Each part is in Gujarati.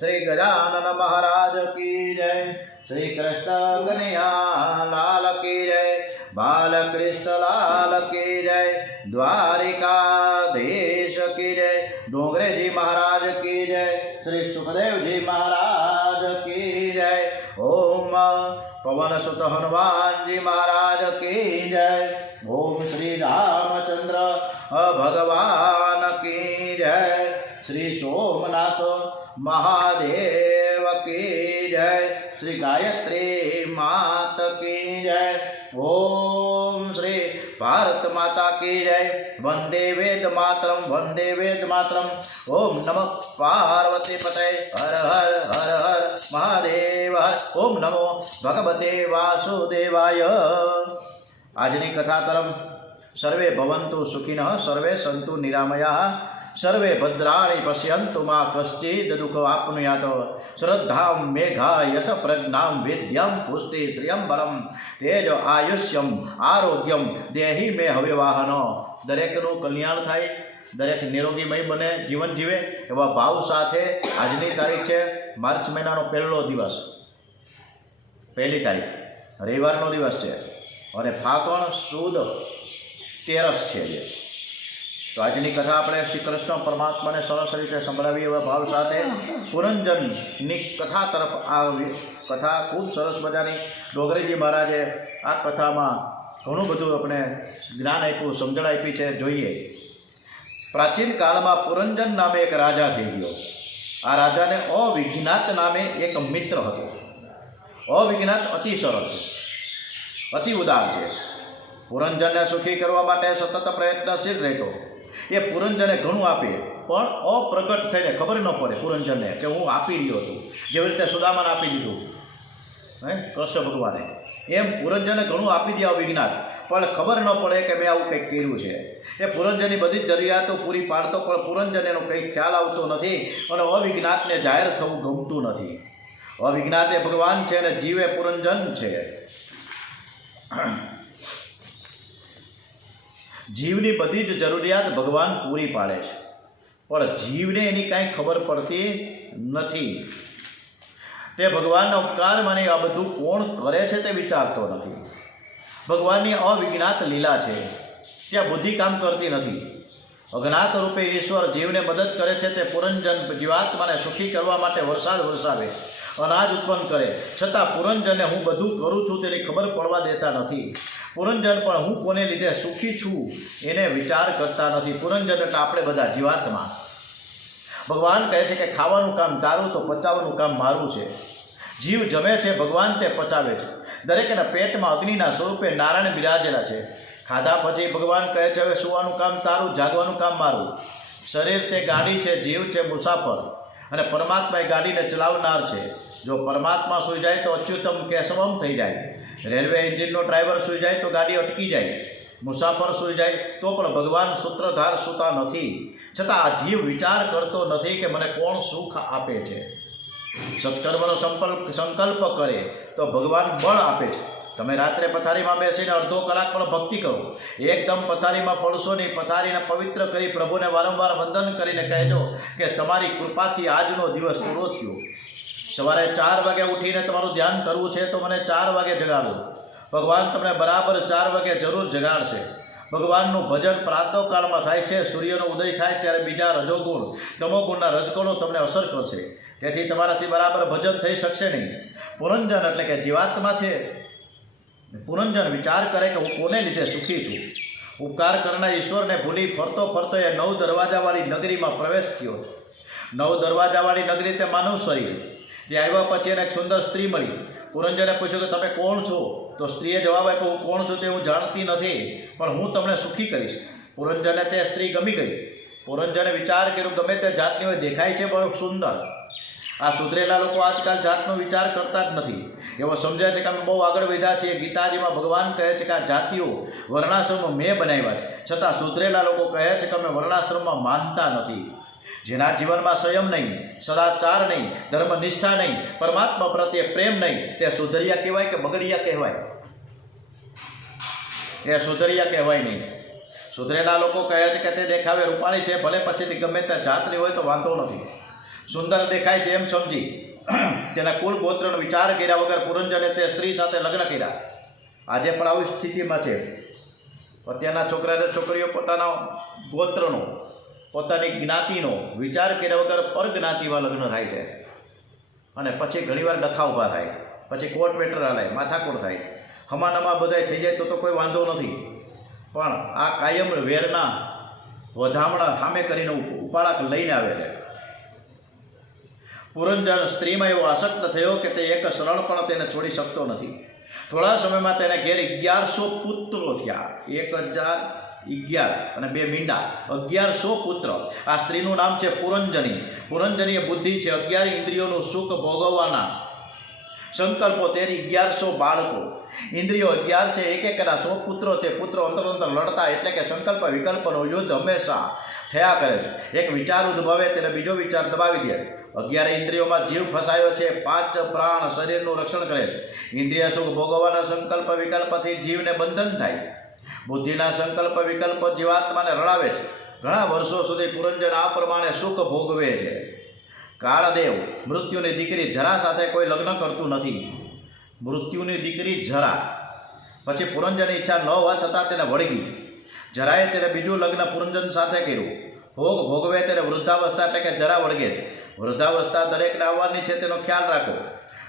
श्री गजानन महाराज की जय। श्री कृष्ण कन्हैया लाल की जय। बालकृष्ण लाल की जय। द्वारिकाधीश की जय। डोंगरे जी महाराज की जय। श्री सुखदेव जी महाराज की जय। ओम पवन सुत हनुमान जी महाराज की जय। ओम श्री रामचंद्र भगवान की जय। श्री सोमनाथ महादेव की जय। श्री गायत्री मात की जय। ओम श्री भारत माता की जय। वंदे वेद मातरम वंदे वेद मातरम। ओम नमः पार्वती पते हर हर हर हर महादेव। ओम नमो भगवते वासुदेवाय। आजनी कथा तरफ सर्वे भवन्तु सुखिनः सर्वे सन्तु निरामयाः सर्वे भद्राणि पश्यन्तु मा कश्चित् दुःखमाप्नुयात्। श्रद्धां मेघा यश प्रज्ञां विद्यां पुष्टि श्रियं बलं तेज आयुष्यम आरोग्यम देहि मे हविवाहन। दरेकનું કલ્યાણ થાય, દરેક નિરોગીમય બને, જીવન જીવે એવા ભાવ સાથે આજની તારીખ છે માર્ચ મહિનાનો પહેલો દિવસ, પહેલી તારીખ રવિવારનો દિવસ છે અને ફાગણ સુદ 13 છે। તો આજની કથા આપણે શ્રી કૃષ્ણ પરમાત્માને સરસ રીતે સંભળાવી એવા ભાવ સાથે પુરંજનની કથા તરફ આ કથા ખૂબ સરસ મજાની ડોંગરેજી મહારાજે આ કથામાં ઘણું બધું આપણે જ્ઞાન આપ્યું, સમજણ આપી છે। જોઈએ, પ્રાચીન કાળમાં પુરંજન નામે એક રાજા થઈ ગયો। આ રાજાને અવિજ્ઞાત નામે એક મિત્ર હતો। અવિજ્ઞાત અતિ સરળ છે, અતિ ઉદાર છે। પુરંજનને સુખી કરવા માટે સતત પ્રયત્નશીલ રહેતો। એ પુરંજને ઘણું આપે પણ અપ્રગટ થઈને ખબર ન પડે પુરંજનને કે હું આપી રહ્યો છું। જેવી રીતે સુદામાને આપી દીધું કૃષ્ણ ભગવાને, એમ પુરંજને ઘણું આપી દે અવિજ્ઞાત, પણ ખબર ન પડે કે મેં આવું કંઈક કર્યું છે। એ પુરંજનની બધી જરૂરિયાતો પૂરી પાડતો પણ પુરંજન એનો કંઈ ખ્યાલ આવતો નથી અને અવિજ્ઞાતને જાહેર થવું ગમતું નથી। અવિજ્ઞાત એ ભગવાન છે અને જીવ એ પુરંજન છે। જીવની બધી જ જરૂરિયાત ભગવાન પૂરી પાડે છે પણ જીવને એની કાંઈ ખબર પડતી નથી। તે ભગવાનના ઉપકાર માને આ બધું કોણ કરે છે તે વિચારતો નથી। ભગવાનની અવિજ્ઞાત લીલા છે, ત્યાં બુદ્ધિ કામ કરતી નથી। અજ્ઞાત રૂપે ઈશ્વર જીવને મદદ કરે છે। તે પુરંજન જીવાત્માને સુખી કરવા માટે વરસાદ વરસાવે, અનાજ ઉત્પન્ન કરે, છતાં પુરંજનને હું બધું કરું છું તેની ખબર પડવા દેતા નથી। પુરંજન પણ હું કોને લીધે સુખી છું એને વિચાર કરતા નથી। પુરંજન એટલે આપણે બધા જીવાત્મા। ભગવાન કહે છે કે ખાવાનું કામ તારું તો પચાવવાનું કામ મારું છે। જીવ જમે છે, ભગવાન તે પચાવે છે। દરેકના પેટમાં અગ્નિના સ્વરૂપે નારાયણ બિરાજેલા છે। ખાધા પછી ભગવાન કહે છે હવે સુવાનું કામ તારું, જાગવાનું કામ મારું। શરીર તે ગાડી છે, જીવ છે મુસાફર અને પરમાત્મા એ ગાડીને ચલાવનાર છે। જો પરમાત્મા સૂઈ જાય તો અચ્યુતમ કેશવમ થઈ જાય। રેલવે એન્જિનનો ડ્રાઈવર સૂઈ જાય તો ગાડી અટકી જાય। મુસાફર સૂઈ જાય તો પણ ભગવાન સૂત્રધાર સૂતા નથી। છતાં આ જીવ વિચાર કરતો નથી કે મને કોણ સુખ આપે છે। સત્કર્મનો સંકલ્પ કરે તો ભગવાન બળ આપે છે। તમે રાત્રે પથારીમાં બેસીને અડધો કલાક પણ ભક્તિ કરો, એકદમ પથારીમાં પડશો નહીં। પથારીને પવિત્ર કરી પ્રભુને વારંવાર વંદન કરીને કહેજો કે તમારી કૃપાથી આજનો દિવસ પૂરો થયો। સવારે 4 વાગે ઉઠીને તમારું ધ્યાન કરવું છે તો મને 4 વાગે જગાડો। ભગવાન તમને બરાબર 4 વાગે જરૂર જગાડશે। ભગવાનનું ભજન પ્રાતઃકાળમાં થાય છે। સૂર્યનો ઉદય થાય ત્યારે બીજા રજોગુણ તમોગુણના રજકણો તમને અસર કરશે, તેથી તમારાથી બરાબર ભજન થઈ શકશે નહીં। પુરંજન એટલે કે જીવાત્મા છે। પુરંજન વિચાર કરે કે હું કોને લીધે સુખી છું। ઉપકાર કરનાર ઈશ્વરને ભૂલી ફરતો ફરતો એ 9 દરવાજાવાળી નગરીમાં પ્રવેશ થયો। 9 દરવાજાવાળી નગરી તે માનવ શરીર। ત્યાં આવ્યા પછી એને એક સુંદર સ્ત્રી મળી। પુરંજને પૂછ્યું કે તમે કોણ છો? તો સ્ત્રીએ જવાબ આપ્યો હું કોણ છું તે હું જાણતી નથી, પણ હું તમને સુખી કરીશ। પુરંજને તે સ્ત્રી ગમી ગઈ। પુરંજને વિચાર કર્યો ગમે તે જાતની હોય, દેખાય છે બહુ સુંદર। આ સુધરેલા લોકો આજકાલ જાતનો વિચાર કરતા જ નથી। એવો સમજે છે કે અમે બહુ આગળ વધ્યા છીએ। ગીતાજીમાં ભગવાન કહે છે કે આ જાતિઓ વર્ણાશ્રમ મેં બનાવ્યા છે, છતાં સુધરેલા લોકો કહે છે કે અમે વર્ણાશ્રમમાં માનતા નથી। જેના જીવનમાં સંયમ નહીં, સદાચાર નહીં, ધર્મનિષ્ઠા નહીં, પરમાત્મા પ્રત્યે પ્રેમ નહીં, તે સુધર્યા કહેવાય કે બગડિયા કહેવાય? એ સુધર્યા કહેવાય નહીં। સુધરેલા લોકો કહે છે કે તે દેખાવે રૂપાળી છે, ભલે પછીથી ગમે તે જાતની હોય તો વાંધો નથી। સુંદર દેખાય છે એમ સમજી તેના કુલ ગોત્રનો વિચાર કર્યા વગર પુરંજને તે સ્ત્રી સાથે લગ્ન કર્યા. આજે પણ આવી સ્થિતિમાં છે. અત્યારના છોકરા અને છોકરીઓ પોતાના ગોત્રનો, પોતાની જ્ઞાતિનો વિચાર કર્યા વગર પરજ્ઞાતિમાં લગ્ન થાય છે અને પછી ઘણીવાર ડખા ઊભા થાય, પછી કોર્ટ મેટર હાલે, માથાકૂટ થાય. હમાનામાં બધાય થઈ જાય તો કોઈ વાંધો નથી, પણ આ કાયમ વેરના વધામણા સામે કરીને ઉપાડાક લઈને આવે છે. પુરંજન સ્ત્રીમાં એવો આસક્ત થયો કે તે એક શરણ પણ તેને છોડી શકતો નથી. થોડા સમયમાં તેને ઘેર 1100 પુત્રો થયા. 1011 અને 2 મીંડા, 1100 પુત્ર. આ સ્ત્રીનું નામ છે પુરંજની. પુરંજની એ બુદ્ધિ છે, 11 ઇન્દ્રિયોનું સુખ ભોગવવાના સંકલ્પો, તેરી 1100 બાળકો. ઇન્દ્રિયો 11 છે, એક એકના 100 પુત્રો. તે પુત્રો અંતર લડતા, એટલે કે સંકલ્પ વિકલ્પનો યુદ્ધ હંમેશા થયા કરે છે. એક વિચાર ઉદ્ભવે તેને બીજો વિચાર દબાવી દે. 11 ઇન્દ્રિયોમાં જીવ ફસાયો છે. 5 પ્રાણ શરીરનું રક્ષણ કરે છે. ઇન્દ્રિય સુખ ભોગવવાના સંકલ્પ વિકલ્પથી જીવને બંધન થાય. બુદ્ધિના સંકલ્પ વિકલ્પ જીવાત્માને રડાવે છે. ઘણા વર્ષો સુધી પુરંજન આ પ્રમાણે સુખ ભોગવે છે. કાળદેવ મૃત્યુની દીકરી જરા સાથે કોઈ લગ્ન કરતું નથી. મૃત્યુની દીકરી જરા. પછી પુરંજનની ઈચ્છા ન હોવા છતાં તેને વળગી. જરાએ તેને બીજું લગ્ન પુરંજન સાથે કર્યું. ભોગ ભોગવે તેને વૃદ્ધાવસ્થા, એટલે કે જરા વળગે છે. વૃદ્ધાવસ્થા દરેકને આવવાની છે તેનો ખ્યાલ રાખો.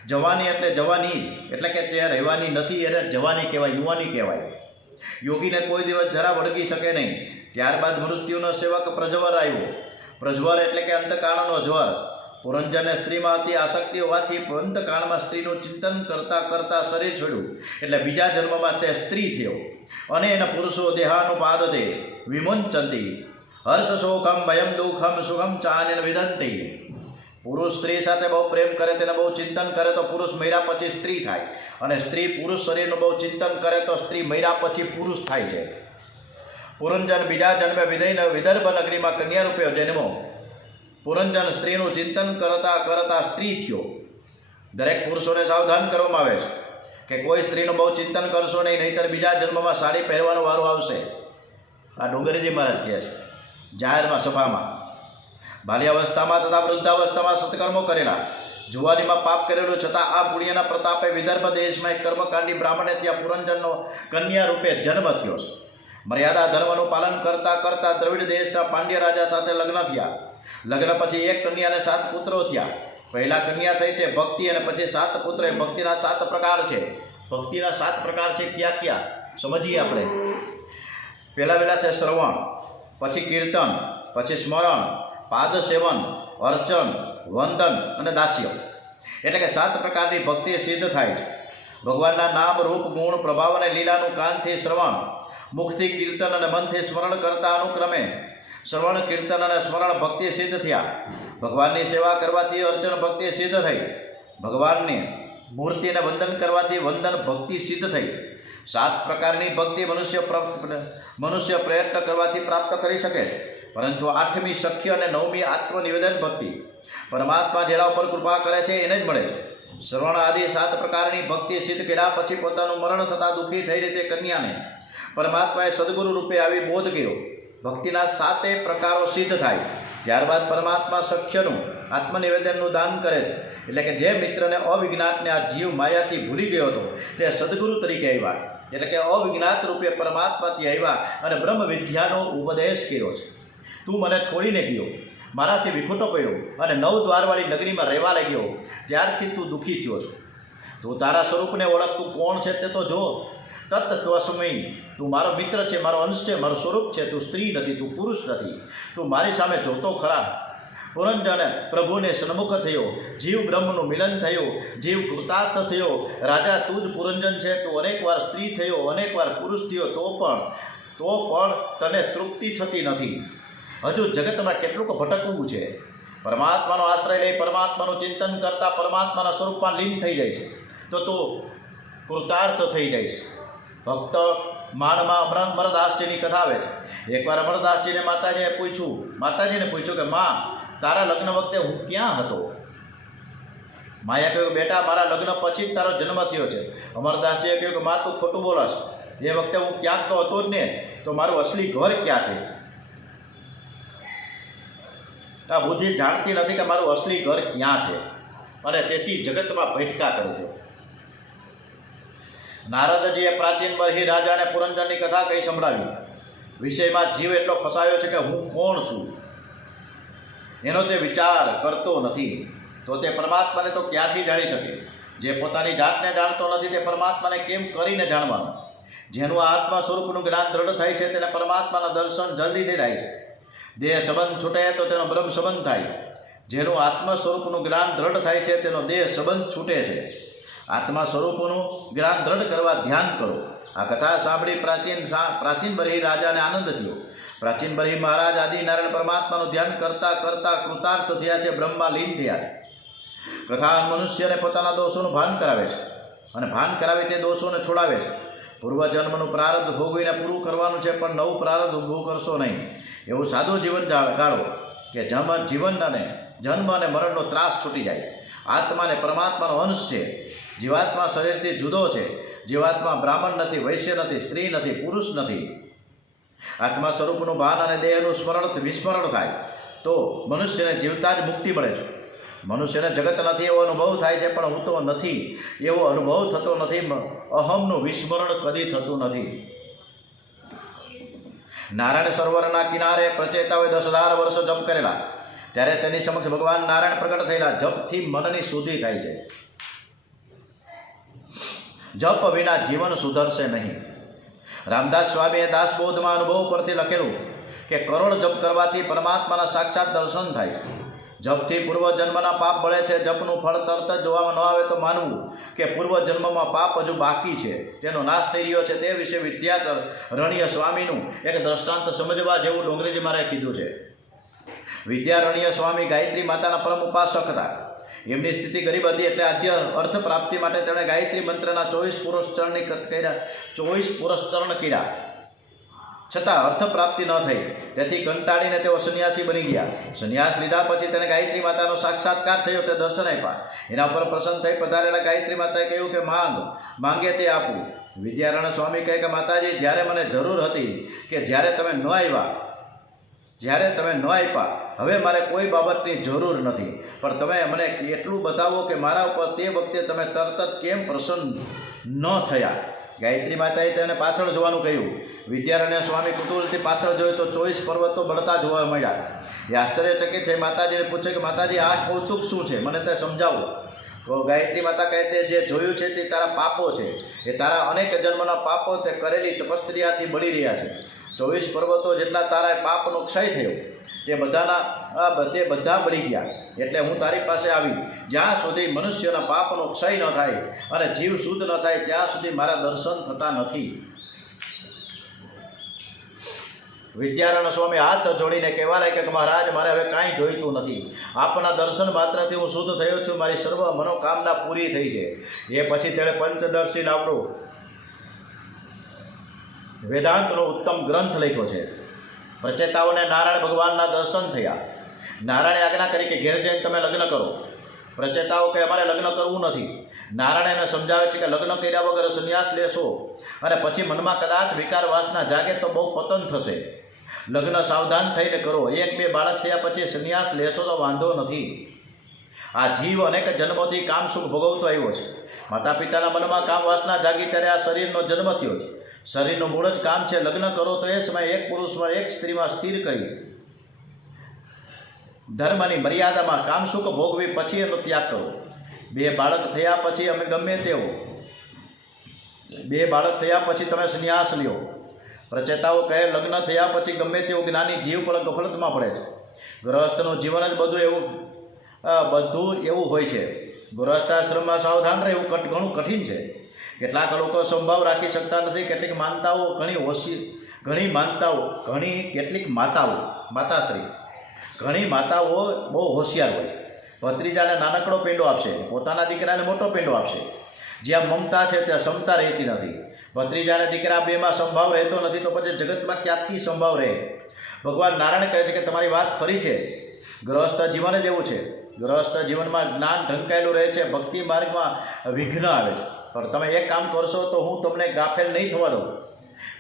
જવાની એટલે જવાની જ, એટલે કે તે રહેવાની નથી એને જવાની કહેવાય, યુવાની કહેવાય. યોગીને કોઈ દિવસ જરા વળગી શકે નહીં. ત્યારબાદ મૃત્યુનો સેવક પ્રજ્વર આવ્યો. પ્રજ્વર એટલે કે અંતકાળનો જ્વર. પુરંજને સ્ત્રીમાં અતિ આસક્તિ હોવાથી અંતકાળમાં સ્ત્રીનું ચિંતન કરતાં કરતાં શરીર છોડ્યું, એટલે બીજા જન્મમાં તે સ્ત્રી થયો. અને એના પુરુષો દેહાનુપાદતે વિમુંચંતી હર્ષ શોકમ ભયમ દુઃખમ સુખમ ચાનન વિદંતી. પુરુષ સ્ત્રી સાથે બહુ પ્રેમ કરે, તેને બહુ ચિંતન કરે તો પુરુષ મર્યા પછી સ્ત્રી થાય, અને સ્ત્રી પુરુષ શરીરનું બહુ ચિંતન કરે તો સ્ત્રી મર્યા પછી પુરુષ થાય છે. પુરંજન બીજા જન્મે વિદર્ભ નગરીમાં કન્યા રૂપે જન્મો. પુરંજન સ્ત્રીનું ચિંતન કરતાં કરતાં સ્ત્રી થયો. દરેક પુરુષોને સાવધાન કરવામાં આવે છે કે કોઈ સ્ત્રીનું બહુ ચિંતન કરશો નહીં, નહીંતર બીજા જન્મમાં સાડી પહેરવાનો વારો આવશે. આ ડુંગરીજી મહારાજ કહે છે જાહેરમાં, સભામાં. બાલ્યાવસ્થામાં તથા વૃદ્ધાવસ્થામાં સત્કર્મો કરેલા, જુવાનીમાં પાપ કરેલું, છતાં આ પુણ્યના પ્રતાપે વિદર્ભ દેશમાં એક કર્મકાંડી બ્રાહ્મણે ત્યાં પુરંજનનો કન્યા રૂપે જન્મ થયો છે. મર્યાદા ધર્મનું પાલન કરતાં કરતાં દ્રવિડ દેશના પાંડ્ય રાજા સાથે લગ્ન થયા. લગ્ન પછી એક કન્યા અને 7 પુત્રો થયા. પહેલા કન્યા થઈ તે ભક્તિ, અને પછી 7 પુત્ર. એ ભક્તિના 7 પ્રકાર છે. ભક્તિના 7 પ્રકાર છે. ક્યાં ક્યાં સમજીએ આપણે. પહેલા છે શ્રવણ, પછી કીર્તન, પછી સ્મરણ, પાદ સેવન, અર્ચન, વંદન અને દાસ્ય. એટલે કે 7 પ્રકારની ભક્તિ સિદ્ધ થાય છે. ભગવાનના નામ, રૂપ, ગુણ, પ્રભાવ અને લીલાનું કાનથી શ્રવણ, મુખથી કીર્તન અને મનથી સ્મરણ કરતા અનુક્રમે શ્રવણ, કીર્તન અને સ્મરણ ભક્તિ સિદ્ધ થયા. ભગવાનની સેવા કરવાથી અર્ચન ભક્તિ સિદ્ધ થઈ. ભગવાનની મૂર્તિને વંદન કરવાથી વંદન ભક્તિ સિદ્ધ થઈ. 7 પ્રકારની ભક્તિ મનુષ્ય પ્રયત્ન કરવાથી પ્રાપ્ત કરી શકે છે, પરંતુ 8મી સખ્ય અને 9મી આત્મનિવેદન ભક્તિ પરમાત્મા જેના ઉપર કૃપા કરે છે એને જ મળે છે. શ્રવણ આદિ 7 પ્રકારની ભક્તિ સિદ્ધ કર્યા પછી પોતાનું મરણ થતાં દુઃખી થઈ રીતે કન્યાને પરમાત્માએ સદગુરુ રૂપે આવી બોધ કર્યો. ભક્તિના 7 પ્રકારો સિદ્ધ થાય. ત્યારબાદ પરમાત્મા સખ્યનું આત્મનિવેદનનું દાન કરે છે. એટલે કે જે મિત્રને અવિજ્ઞાતને આ જીવ માયાથી ભૂલી ગયો હતો તે સદગુરુ તરીકે આવ્યા. એટલે કે અવિજ્ઞાત રૂપે પરમાત્માથી આવ્યા અને બ્રહ્મ વિદ્યાનો ઉપદેશ કર્યો છે. તું મને છોડીને ગયો, મારાથી વિખૂટો પડ્યો અને 9 દ્વારવાળી નગરીમાં રહેવા લાગ્યો, ત્યારથી તું દુઃખી થયો છે. તું તારા સ્વરૂપને ઓળખ, તું કોણ છે તે તો જો. તત્ત્વસ્મય, તું મારો મિત્ર છે, મારો અંશ છે, મારું સ્વરૂપ છે. તું સ્ત્રી નથી, તું પુરુષ નથી. તું મારી સામે જોતો ખરા. પુરંજન પ્રભુને સન્મુખ થયો. જીવ બ્રહ્મનું મિલન થયું. જીવ કૃતાર્થ થયો. રાજા તું જ પુરંજન છે. તું અનેકવાર સ્ત્રી થયો, અનેકવાર પુરુષ થયો, તો પણ તને તૃપ્તિ થતી નથી. હજુ જગતમાં કેટલુંક ભટકવું છે. પરમાત્માનો આશ્રય લઈ પરમાત્માનું ચિંતન કરતાં પરમાત્માના સ્વરૂપમાં લીન થઈ જાય છે તો તું કૃતાર્થ થઈ જઈશ. ભક્ત માણમાં અમરદાસજીની કથા આવે છે. એકવાર અમરદાસજીને માતાજીને પૂછ્યું કે માં, તારા લગ્ન વખતે હું ક્યાં હતો? માએ કહ્યું, બેટા, મારા લગ્ન પછી જ તારો જન્મ થયો છે. અમરદાસજીએ કહ્યું કે માં, તું ખોટું બોલશ. એ વખતે હું ક્યાંક તો હતો જ ને, તો મારું અસલી ઘર ક્યાં છે? આ બુદ્ધિ જાણતી નથી કે મારું અસલી ઘર ક્યાં છે અને તેથી જગતમાં ભટકા કરે છે. નારદજીએ પ્રાચીન બરહી રાજાને પુરંજનની કથા કહી સંભળાવી. વિષયમાં જીવ એટલો ફસાયો છે કે હું કોણ છું એનો તે વિચાર કરતો નથી, તો તે પરમાત્માને તો ક્યાંથી જાણી શકે? જે પોતાની જાતને જાણતો નથી તે પરમાત્માને કેમ કરીને જાણવાનું? જેનું આત્મા સ્વરૂપનું જ્ઞાન દ્રઢ થાય છે તેને પરમાત્માના દર્શન જલ્દીથી થાય છે. દેહ સંબંધ છૂટે તો તેનો બ્રહ્મ સંબંધ થાય. જેનું આત્મા સ્વરૂપનું જ્ઞાન દ્રઢ થાય છે તેનો દેહ સંબંધ છૂટે છે. આત્મા સ્વરૂપનું જ્ઞાન દ્રઢ કરવા ધ્યાન કરો. આ કથા સાંભળી પ્રાચીન બરહી રાજાને આનંદ થયો. પ્રાચીન બરહી મહારાજ આદિનારાયણ પરમાત્માનું ધ્યાન કરતા કરતા કૃતાર્થ થયા છે, બ્રહ્મમાં લીન થયા છે. કથા મનુષ્યને પોતાના દોષોનું ભાન કરાવે છે અને ભાન કરાવી તે દોષોને છોડાવે છે. પૂર્વજન્મનું પ્રારબ્ધ ભોગવીને પૂરું કરવાનું છે, પણ નવું પ્રારબ્ધ ઊભું કરશો નહીં. એવું સાદું જીવન ગાળો કે જીવન અને જન્મ અને મરણનો ત્રાસ છૂટી જાય. આત્માને પરમાત્માનો અંશ છે. જીવાત્મા શરીરથી જુદો છે. જીવાત્મા બ્રાહ્મણ નથી, વૈશ્ય નથી, સ્ત્રી નથી, પુરુષ નથી. આત્મા સ્વરૂપનું ભાન અને દેહનું વિસ્મરણ થાય તો મનુષ્યને જીવતા જ મુક્તિ મળે છે. મનુષ્યને જગત નથી એવો અનુભવ થાય છે, પણ હું તો નથી એવો અનુભવ થતો નથી. અહમનું વિસ્મરણ કદી થતું નથી. નારાયણ સરોવરના કિનારે પ્રચેતાઓએ 10,000 વર્ષ જપ કરેલા, ત્યારે તેની સમક્ષ ભગવાન નારાયણ પ્રગટ થયેલા. જપથી મનની શુદ્ધિ થાય છે. જપ વિના જીવન સુધરશે નહીં. રામદાસ સ્વામીએ દાસબોધમાં અનુભવ પરથી લખેલું કે કરોડ જપ કરવાથી પરમાત્માના સાક્ષાત દર્શન થાય. જપથી પૂર્વજન્મના પાપ બળે છે. જપનું ફળ તરત જ જોવામાં ન આવે તો માનવું કે પૂર્વજન્મમાં પાપ હજુ બાકી છે, તેનો નાશ થઈ રહ્યો છે. તે વિશે વિદ્યારણ્ય સ્વામીનું એક દ્રષ્ટાંત સમજવા જેવું ડોંગરેજી મહારાજે કીધું છે. વિદ્યારણ્ય સ્વામી ગાયત્રી માતાના પરમ ઉપાસક હતા. એમની સ્થિતિ ગરીબ હતી, એટલે આદ્ય અર્થ પ્રાપ્તિ માટે તેમણે ગાયત્રી મંત્રના 24 પુરસ્ચરણ કર્યા, છતાં અર્થ પ્રાપ્તિ ન થઈ. તેથી કંટાળીને તેઓ સંન્યાસી બની ગયા. સંન્યાસ લીધા પછી તેને ગાયત્રી માતાનો સાક્ષાત્કાર થયો. તે દર્શન આપ્યા. એના પર પ્રસન્ન થઈ પધારેલા ગાયત્રી માતાએ કહ્યું કે માંગે તે આપું. વિદ્યારણ્ય સ્વામી કહે કે માતાજી, જ્યારે મને જરૂર હતી કે જ્યારે તમે ન આપ્યા, હવે મારે કોઈ બાબતની જરૂર નથી, પણ તમે મને એટલું બતાવો કે મારા ઉપર તે વખતે તમે તરત જ કેમ પ્રસન્ન ન થયા. ગાયત્રી માતાએ તેને પાછળ જોવાનું કહ્યું. વિદ્યારણ્ય સ્વામી કુતૂહલથી પાછળ જોયું તો 24 પર્વતો બળતા જોવા મળ્યા. એ આશ્ચર્યચકિત થઈ માતાજીને પૂછે કે માતાજી, આ કૌતુક શું છે? મને તે સમજાવો. તો ગાયત્રી માતા કહે છે, જે જોયું છે તે તારા પાપો છે. એ તારા અનેક જન્મના પાપો તે કરેલી તપસ્યાથી બળી રહ્યા છે. 24 પર્વતો જેટલા તારા પાપનો ક્ષય થયો તે બધા બળી ગયા. એટલે હું તારી પાસે આવી. જ્યાં સુધી મનુષ્યના પાપનો ક્ષય ન થાય અને જીવ શુદ્ધ ન થાય ત્યાં સુધી મારા દર્શન થતા નથી. વિદ્યારણ્ય સ્વામી હાથ જોડીને કહેવા લાગ્યા કે મહારાજ, મારે હવે કાંઈ જોઈતું નથી. આપના દર્શન માત્રથી હું શુદ્ધ થયો છું. મારી સર્વ મનોકામના પૂરી થઈ છે. એ પછી તેણે પંચદર્શી નામનો વેદાંતનો ઉત્તમ ગ્રંથ લખ્યો છે. પ્રચેતાઓને નારાયણ ભગવાનના દર્શન થયા. નારાયણે આજ્ઞા કરી કે ઘેર જઈને તમે લગ્ન કરો. પ્રચેતાઓ કે અમારે લગ્ન કરવું નથી. નારાયણ એને સમજાવે છે કે લગ્ન કર્યા વગર સંન્યાસ લેશો અને પછી મનમાં કદાચ વિકાર વાસના જાગે તો બહુ પતન થશે. લગ્ન સાવધાન થઈને કરો. 1-2 બાળક થયા પછી સંન્યાસ લેશો તો વાંધો નથી. આ જીવ અનેક જન્મોથી કામ સુખ ભોગવતો આવ્યો છે. માતા પિતાના મનમાં કામ વાસના જાગી ત્યારે આ શરીરનો જન્મ થયો છે. શરીરનું મૂળ જ કામ છે. લગ્ન કરો તો એ સમયે એક પુરુષમાં એક સ્ત્રીમાં સ્થિર કરી ધર્મની મર્યાદામાં કામ સુખ ભોગવી પછી એનો ત્યાગ કરો. 2 બાળક થયા પછી અમે ગમે તેવો 2 બાળક થયા પછી તમે સંન્યાસ લ્યો. પ્રચેતાઓ કહે લગ્ન થયા પછી ગમે તેવો જ્ઞાની જીવ પણ ગફલતમાં પડે છે. ગૃહસ્થનું જીવન જ બધું એવું હોય છે. ગૃહસ્થાશ્રમમાં સાવધાન રહેવું ઘણું કઠિન છે. કેટલાક લોકો સંભાવ રાખી શકતા નથી. કેટલીક માતાઓ બહુ હોશિયાર હોય. ભત્રીજાને નાનકડો પેંડો આપશે, પોતાના દીકરાને મોટો પેંડો આપશે. જ્યાં મમતા છે ત્યાં ક્ષમતા રહેતી નથી. ભત્રીજાને દીકરા બેમાં સંભાવ રહેતો નથી તો પછી જગતમાં ક્યાંથી સંભાવ રહે? ભગવાન નારાયણ કહે છે કે તમારી વાત ખરી છે. ગૃહસ્થ જીવન જ એવું છે. ગૃહસ્થ જીવનમાં જ્ઞાન ઢંકાયેલું રહે છે. ભક્તિ માર્ગમાં વિઘ્ન આવે છે. પણ તમે એક કામ કરશો તો હું તમને ગાફેલ નહીં થવા દઉં.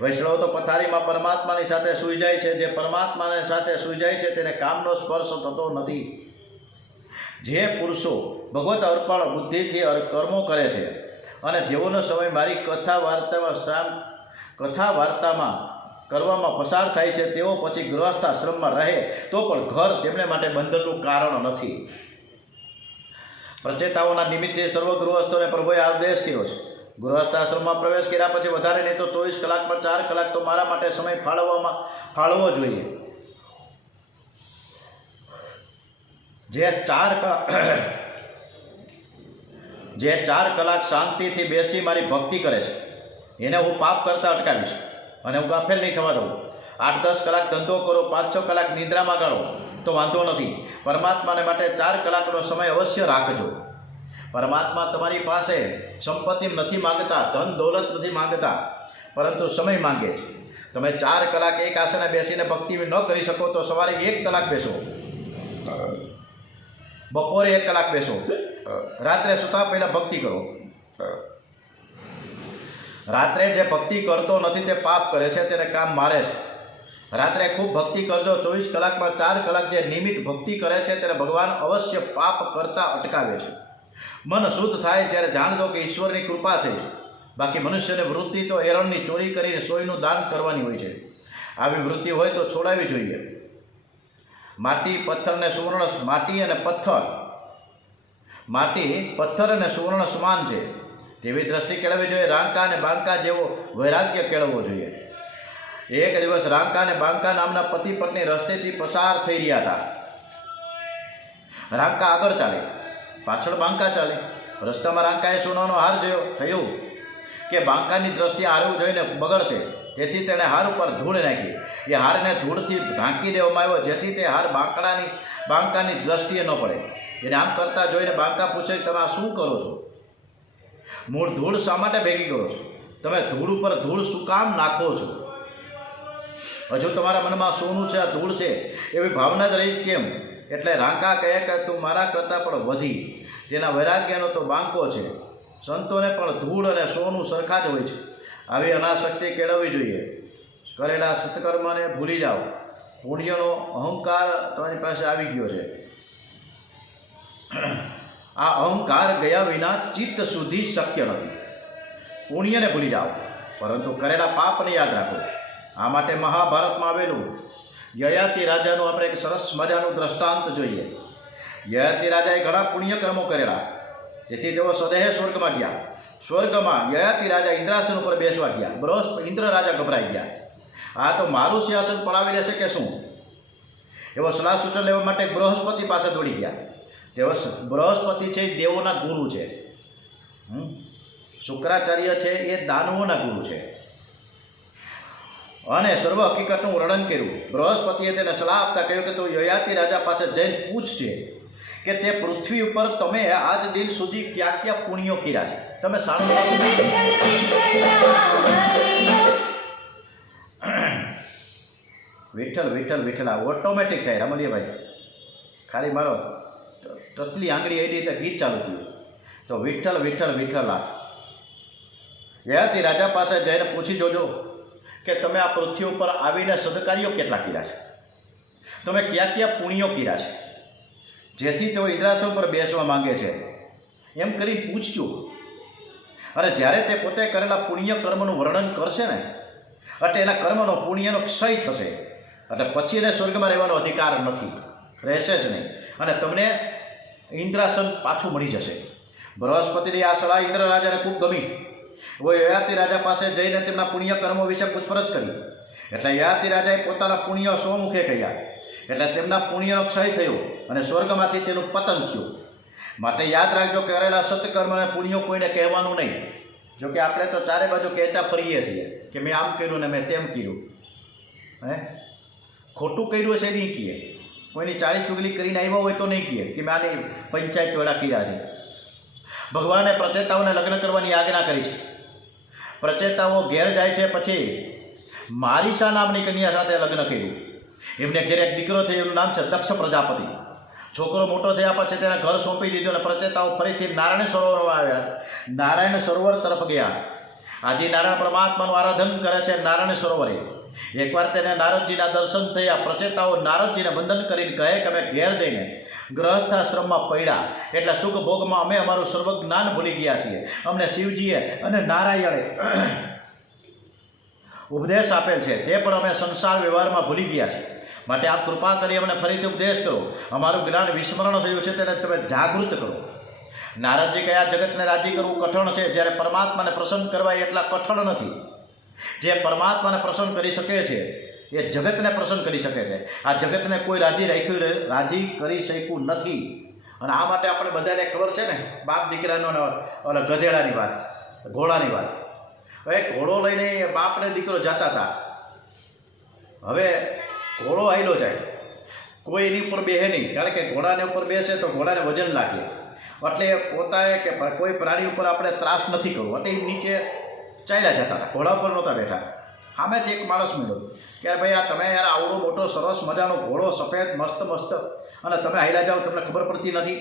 વૈષ્ણવ તો પથારીમાં પરમાત્માની સાથે સૂઈ જાય છે. જે પરમાત્માની સાથે સૂઈ જાય છે તેને કામનો સ્પર્શ થતો નથી. જે પુરુષો ભગવત અર્પણ બુદ્ધિથી કર્મો કરે છે અને જેઓનો સમય મારી કથા વાર્તામાં કરવામાં પસાર થાય છે તેઓ પછી ગૃહસ્થાશ્રમમાં રહે તો પણ ઘર તેમને માટે બંધનનું કારણ નથી. પ્રચેતાઓના નિમિત્તે સર્વ ગૃહસ્થોને પ્રભુએ આદેશ કર્યો છે. ગૃહસ્થાશ્રમમાં પ્રવેશ કર્યા પછી વધારે નહીં તો 24 કલાકમાં 4 કલાક તો મારા માટે સમય ફાળવવો જોઈએ. જે 4 કલાક શાંતિથી બેસી મારી ભક્તિ કરે છે એને હું પાપ કરતા અટકાવીશ અને હું ગાફેલ નહીં થવા દઉં. 8-10 કલાક ધંધો કરો, 5-6 કલાક નિદ્રામાં ગાળો તો વાંધો નથી. પરમાત્માને માટે 4 કલાકનો સમય અવશ્ય રાખજો. પરમાત્મા તમારી પાસે સંપત્તિ નથી માગતા, ધન દોલત નથી માગતા, પરંતુ સમય માગે છે. તમે 4 કલાક એક આસને બેસીને ભક્તિ ન કરી શકો તો સવારે 1 કલાક બેસો, બપોરે 1 કલાક બેસો, રાત્રે સૂતા પહેલાં ભક્તિ કરો. રાત્રે જે ભક્તિ કરતો નથી તે પાપ કરે છે, તેને કામ મારે છે. રાત્રે ખૂબ ભક્તિ કરજો. 24 કલાકમાં 4 કલાક જે નિયમિત ભક્તિ કરે છે તેને ભગવાન અવશ્ય પાપ કરતા અટકાવે છે. મન શુદ્ધ થાય ત્યારે જાણજો કે ઈશ્વરની કૃપા થઈ. બાકી મનુષ્યની વૃત્તિ તો એરણની ચોરી કરીને સોયનું દાન કરવાની હોય છે. આવી વૃત્તિ હોય તો છોડાવવી જોઈએ. માટી પથ્થર અને સુવર્ણ સમાન છે તેવી દ્રષ્ટિ કેળવવી જોઈએ. રાંકા અને બાંકા જેવો વૈરાગ્ય કેળવવો જોઈએ. એક દિવસ રાંકા અને બાંકા નામના પતિ પત્ની રસ્તેથી પસાર થઈ રહ્યા હતા. રાંકા આગળ ચાલે, પાછળ બાંકા ચાલે. રસ્તામાં રાંકાએ સોનાનો હાર જોયો. થયું કે બાંકાની દ્રષ્ટિ હારવું જોઈને બગડશે, તેથી તેણે હાર ઉપર ધૂળ નાખી. એ હારને ધૂળથી ઢાંકી દેવામાં આવ્યો જેથી તે હાર બાંકાની દ્રષ્ટિએ ન પડે. એને આમ કરતાં જોઈને બાંકા પૂછે, તમે આ શું કરો છો? મૂળ ધૂળ શા માટે ભેગી કરો છો? તમે ધૂળ ઉપર ધૂળ શું કામ નાખો છો? હજુ તમારા મનમાં સોનું છે, આ ધૂળ છે એવી ભાવના જ રહી કેમ? એટલે રાંકા કહે કે તું મારા કરતાં પણ વધી. તેના વૈરાગ્યનો તો બાંકો છે. સંતોને પણ ધૂળ અને સોનું સરખા જ હોય છે. આવી અનાસક્તિ કેળવવી જોઈએ. કરેલા સત્કર્મને ભૂલી જાઓ. પુણ્યનો અહંકાર તમારી પાસે આવી ગયો છે. આ અહંકાર ગયા વિના ચિત્ત શુદ્ધિ શક્ય નથી. પુણ્યને ભૂલી જાઓ પરંતુ કરેલા પાપને યાદ રાખો. આ માટે મહાભારતમાં આવેલું યયાતિ રાજાનું આપણે એક સરસ મજાનું દ્રષ્ટાંત જોઈએ. યયાતિ રાજાએ ઘણા પુણ્યકર્મો કરેલા, તેથી તેઓ સદેહ સ્વર્ગમાં ગયા. સ્વર્ગમાં યયાતિ રાજા ઇન્દ્રાસન ઉપર બેસવા ગયા. ઇન્દ્ર રાજા ગભરાઈ ગયા. આ તો મારું સિંહાસન પડાવી લેશે કે શું? એવો સલાહ સૂચન લેવા માટે બૃહસ્પતિ પાસે દોડી ગયા. તેઓ બૃહસ્પતિ છે એ દેવોના ગુરુ છે. શુક્રાચાર્ય છે એ દાનવોના ગુરુ છે. અને સર્વ હકીકતનું વર્ણન કર્યું. બૃહસ્પતિએ તેને સલાહ આપતા કહ્યું કે તું યયાતિ રાજા પાસે જઈને પૂછજે કે તે પૃથ્વી ઉપર તમે આજ દિન સુધી ક્યાં ક્યાં પુણ્યો કર્યા છે. તમે સારું વિઠ્ઠલ વિઠ્ઠલ વિઠ્ઠલા ઓટોમેટિક થાય રમણીયભાઈ. ખાલી મારો ટચલી આંગળી એ રીતે ગીત ચાલુ થયું તો વિઠ્ઠલ વિઠ્ઠલ વિઠ્ઠલા. યયાતિ રાજા પાસે જઈને પૂછી જોજો કે તમે આ પૃથ્વી ઉપર આવીને સદકાર્યો કેટલા કર્યા છે, તમે ક્યાં ક્યાં પુણ્યો કર્યા છે, જેથી તેઓ ઇન્દ્રાસન પર બેસવા માંગે છે. એમ કરી પૂછજો. અને જ્યારે તે પોતે કરેલા પુણ્ય કર્મનું વર્ણન કરશે ને એટલે એના કર્મનો પુણ્યનો ક્ષય થશે. એટલે પછી એને સ્વર્ગમાં રહેવાનો અધિકાર નથી, રહેશે જ નહીં. અને તમને ઇન્દ્રાસન પાછું મળી જશે. બૃહસ્પતિની આ સલાહ ઇન્દ્ર રાજાને ખૂબ ગમી. યયાતિ રાજા પાસે જઈને તેમના પુણ્ય કર્મો વિશે પૂછપરછ કરી. એટલે યયાતિ રાજાએ પોતાના પુણ્ય સ્વમુખે કહ્યા. એટલે તેમના પુણ્યનો ક્ષય થયો અને સ્વર્ગમાંથી તેનું પતન થયું. માટે યાદ રાખજો કે કરેલા સત્કર્મ અને પુણ્યો કોઈને કહેવાનું નહીં. જોકે આપણે તો ચારે બાજુ કહેતા ફરીએ છીએ કે મેં આમ કર્યું ને મેં તેમ કર્યું. ખોટું કર્યું હશે નહીં કહીએ. કોઈની ચાળી ચુગલી કરીને આવ્યા હોય તો નહીં કહીએ કે મેં આની પંચાયત વેળા કર્યા છે. ભગવાને પ્રચેતાઓને લગ્ન કરવાની આજ્ઞા કરી છે. પ્રચેતાઓ ઘેર જાય છે પછી મારીસા નામની કન્યા સાથે લગ્ન કર્યું. એમને ઘેર એક દીકરો થયો, એનું નામ છે દક્ષ પ્રજાપતિ. છોકરો મોટો થયા પછી તેને ઘર સોંપી દીધું અને પ્રચેતાઓ ફરીથી નારાયણ સરોવરમાં આવ્યા. નારાયણ સરોવર તરફ ગયા. આદિનારાયણ પરમાત્માનું આરાધન કરે છે નારાયણ સરોવરે. એકવાર તેને નારદજીના દર્શન થયા. પ્રચેતાઓ નારદજીને વંદન કરીને કહે કે અમે ઘેર જઈને ગ્રહસ્થાશ્રમમાં પડ્યા એટલે સુખ ભોગમાં અમે અમારું સર્વ જ્ઞાન ભૂલી ગયા છીએ. અમને શિવજીએ અને નારાયણે ઉપદેશ આપેલ છે તે પણ અમે સંસાર વ્યવહારમાં ભૂલી ગયા છીએ. માટે આપ કૃપા કરી અમને ફરીથી ઉપદેશ કરો. અમારું જ્ઞાન વિસ્મરણ થયું છે તેને તમે જાગૃત કરો. નારદજી કહે આ જગતને રાજી કરવું કઠણ છે, જ્યારે પરમાત્માને પ્રસન્ન કરવા એટલા કઠણ નથી. જે પરમાત્માને પ્રસન્ન કરી શકે છે એ જગતને પ્રસન્ન કરી શકે છે. આ જગતને કોઈ રાજી કરી શક્યું નથી. અને આ માટે આપણે બધાને ખબર છે ને, બાપ દીકરાનો ઓલા ગધેડાની વાત, ઘોડાની વાત. હવે ઘોડો લઈને બાપને દીકરો જતા હતા. હવે ઘોડો હાલ્યો જાય, કોઈ એની ઉપર બેસે નહીં, કારણ કે ઘોડાને ઉપર બેસે તો ઘોડાને વજન લાગે. એટલે પોતાએ કે કોઈ પ્રાણી ઉપર આપણે ત્રાસ નથી કરવો એટલે એ નીચે ચાલ્યા જતા હતા, ઘોડા ઉપર નહોતા બેઠા. સામેથી એક માણસ મળ્યો કે ભાઈ આ તમે યાર આવડો મોટો સરસ મજાનો ઘોડો સફેદ મસ્ત મસ્ત અને તમે હાલ્યા જાઓ, તમને ખબર પડતી નથી.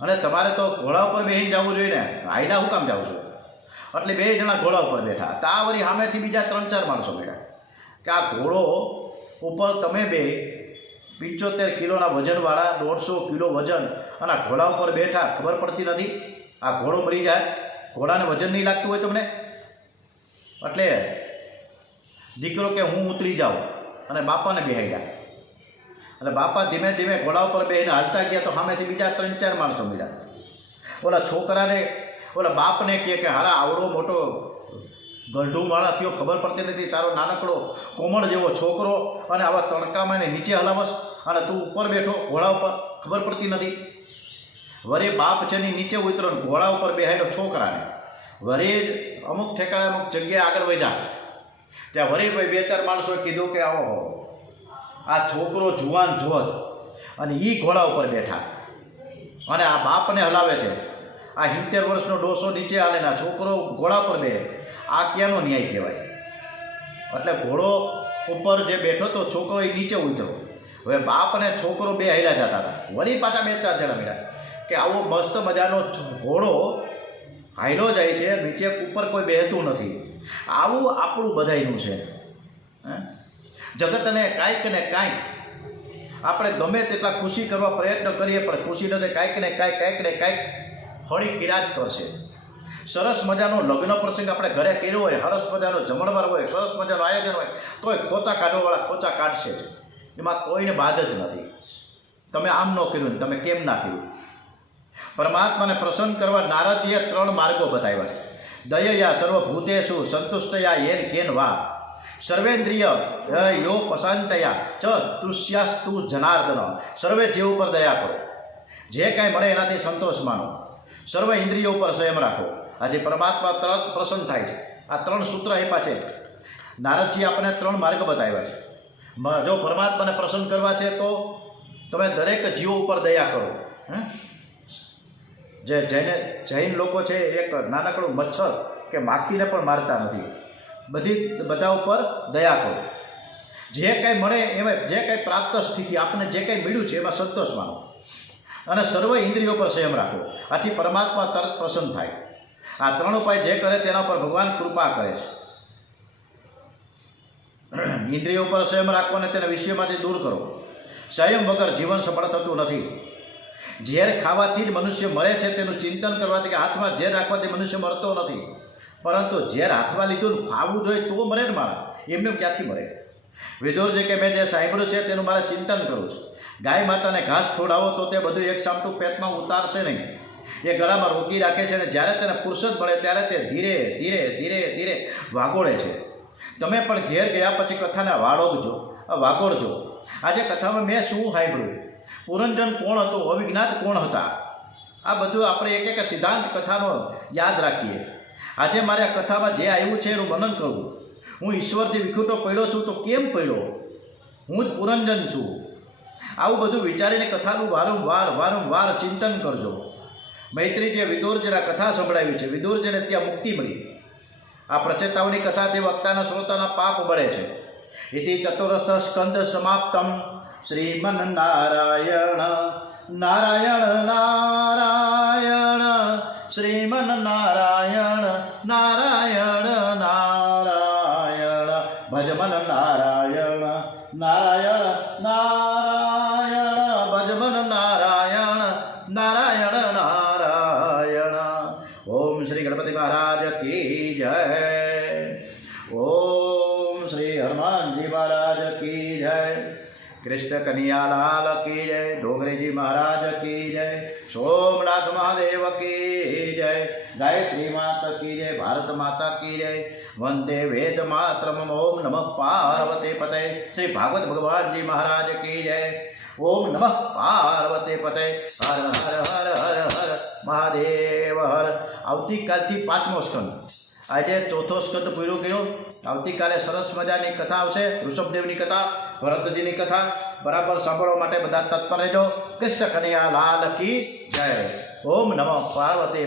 અને તમારે તો ઘોડા ઉપર બેસીને જવું જોઈએ ને, હાલ્યા હું કામ જાવ છો? એટલે બે જણા ઘોડા ઉપર બેઠા. તા વળી સામેથી બીજા 3-4 માણસો બેઠા કે આ ઘોડો ઉપર તમે બે 75 કિલોના વજનવાળા 150 કિલો વજન અને આ ઘોડા ઉપર બેઠા, ખબર પડતી નથી? આ ઘોડો મરી જાય, ઘોડાને વજન નહીં લાગતું હોય તમને? એટલે દીકરો કે હું ઉતરી જાઉં અને બાપાને બેહાડ્યા. અને બાપા ધીમે ધીમે ઘોડા ઉપર બેસીને હાલતા ગયા તો સામેથી બીજા 3-4 માણસો મળ્યા. ઓલા છોકરાને ઓલા બાપને કહે કે હારા આવડો મોટો ગઢું માણસ થયો, ખબર પડતી નથી, તારો નાનકડો કોમળ જેવો છોકરો અને આવા તડકામાં એને નીચે હલાવસ અને તું ઉપર બેઠો ઘોડા ઉપર, ખબર પડતી નથી? વળી બાપ છે ની નીચે ઉતરો ઘોડા ઉપર બેહાડ્યો છોકરાને. વળી અમુક ઠેકાણે અમુક જગ્યાએ આગળ વધ્યા ત્યાં વળી ભાઈ 2-4 માણસોએ કીધું કે આવો આ છોકરો જુવાન જોત અને એ ઘોડા ઉપર બેઠા અને આ બાપને હલાવે છે. આ 70 વર્ષનો ડોસો નીચે હાલે ને આ છોકરો ઘોડા પર બે, આ ક્યાંનો ન્યાય કહેવાય? એટલે ઘોડો ઉપર જે બેઠો તો છોકરો એ નીચે ઉતરો. હવે બાપ અને છોકરો બે હાલ્યા જતા હતા. વળી પાછા 2-4 જણા મળ્યા કે આવો મસ્ત મજાનો ઘોડો હાલ્યો જાય છે, નીચે ઉપર કોઈ બેહતું નથી. આવું આપણું બધાયનું છે. જગતને કાંઈક ને કાંઈક આપણે ગમે તેટલા ખુશી કરવા પ્રયત્ન કરીએ પણ ખુશી નથી, કાંઈક ને કાંઈક ફળી કિરાજ કરશે. સરસ મજાનો લગ્ન પ્રસંગ આપણે ઘરે કર્યો હોય, સરસ મજાનો જમણવાર હોય, સરસ મજાનું આયોજન હોય, તોય ખોચા કાઢવાવાળા ખોચા કાઢશે. એમાં કોઈને બાદ જ નથી. તમે આમ ન કર્યું ને તમે કેમ ના કર્યું? પરમાત્માને પ્રસન્ન કરવા નારદજીએ 3 માર્ગો બતાવ્યા છે. દયયા સર્વભૂતેષુ સંતુષ્ટયા યેન કેન વા સર્વેન્દ્રિય યો પશાંતયા ચ તૃષ્યાસ્તુ જનાર્દન. સર્વે જીવ ઉપર દયા કરો, જે કાંઈ મળે એનાથી સંતોષ માનો, સર્વ ઇન્દ્રિયો ઉપર સંયમ રાખો. આથી પરમાત્મા તરત પ્રસન્ન થાય છે. આ 3 સૂત્ર આપ્યા છે. નારદજી આપણને 3 માર્ગ બતાવ્યા છે. જો પરમાત્માને પ્રસન્ન કરવા છે તો તમે દરેક જીવો ઉપર દયા કરો. જે જૈન લોકો છે એક નાનકડું મચ્છર કે માખીને પણ મારતા નથી. બધા ઉપર દયા કરો. જે કાંઈ મળે એમાં જે કાંઈ પ્રાપ્ત સ્થિતિ આપણને જે કાંઈ મળ્યું છે એમાં સંતોષ માનો અને સર્વ ઇન્દ્રિયો પર સંયમ રાખો. આથી પરમાત્મા તરત પ્રસન્ન થાય. આ 3 ઉપાય જે કરે તેના પર ભગવાન કૃપા કરે છે. ઇન્દ્રિયો પર સંયમ રાખો અને તેને વિષયમાંથી દૂર કરો. સંયમ વગર જીવન સફળ થતું નથી. ઝેર ખાવાથી જ મનુષ્ય મરે છે તેનું ચિંતન કરવાથી કે હાથમાં ઝેર રાખવાથી મનુષ્ય મરતો નથી, પરંતુ ઝેર હાથમાં લીધું ખાવું જોઈએ તો મરે ને મારા, એમને ક્યાંથી મરે? વિદુરજી કે મેં જે સાંભળ્યું છે તેનું મારે ચિંતન કરવું છે. ગાય માતાને ઘાસ ખવડાવો તો તે બધું એક સામટું પેટમાં ઉતારશે નહીં, એ ગળામાં રોકી રાખે છે અને જ્યારે તેને ફુરસદ મળે ત્યારે તે ધીરે ધીરે ધીરે ધીરે વાગોળે છે. તમે પણ ઘેર ગયા પછી કથાને વાગોળજો. આજે કથામાં મેં શું સાંભળ્યું, પુરંજન કોણ હતું, અવિજ્ઞાત કોણ હતા, આ બધું આપણે એક એક સિદ્ધાંત કથાનો યાદ રાખીએ. આજે મારે આ કથામાં જે આવ્યું છે એનું મનન કરવું. હું ઈશ્વરથી વિખૂટો પડ્યો છું તો કેમ પડ્યો? હું જ પુરંજન છું. આવું બધું વિચારીને કથાનું વારંવાર ચિંતન કરજો. મૈત્રીજીએ વિદુરજીના કથા સંભળાવી છે. વિદુરજીને ત્યાં મુક્તિ મળી. આ પ્રચેતાઓની કથાથી વક્તાના શ્રોતાના પાપ બળે છે. ઇતિ ચતુર્થ સ્કંદ સમાપ્તમ. શ્રીમન્નારાયણ નારાયણ નારાયણ શ્રીમન્નારાયણ નારાયણ. નારાયણ. ઓમ શ્રી ગણપતિ મહારાજ કી જય. ઓમ શ્રી હનુમાનજી મહારાજ કી જય. કૃષ્ણ કનૈયાલાલ કી જય. ડોગરેજી મહારાજ કી જય. સોમનાથ મહાદેવ કી જય. ગાયત્રી માતા કી જય. ભારત માતા કી જય. વંદે વેદ માતરમ. ઓમ નમઃ પાર્વતી પતે. શ્રી ભાગવત ભગવાનજી મહારાજ કી જય. ઓમ નમઃ પાર્વતી પતે. હર હર હર હર હર મહાદેવ હર. આવતીકાલથી 5મો સ્કંદ. આજે 4થો સ્કંદ પૂરો કર્યો. આવતીકાલે સરસ મજાની કથા આવશે. ઋષભદેવની કથા, ભરતજીની કથા. બરાબર સાંભળવા માટે બધા તત્પર રહેજો. કૃષ્ણ કનૈયા લાલ કી જય. ઓમ નમઃ પાર્વતી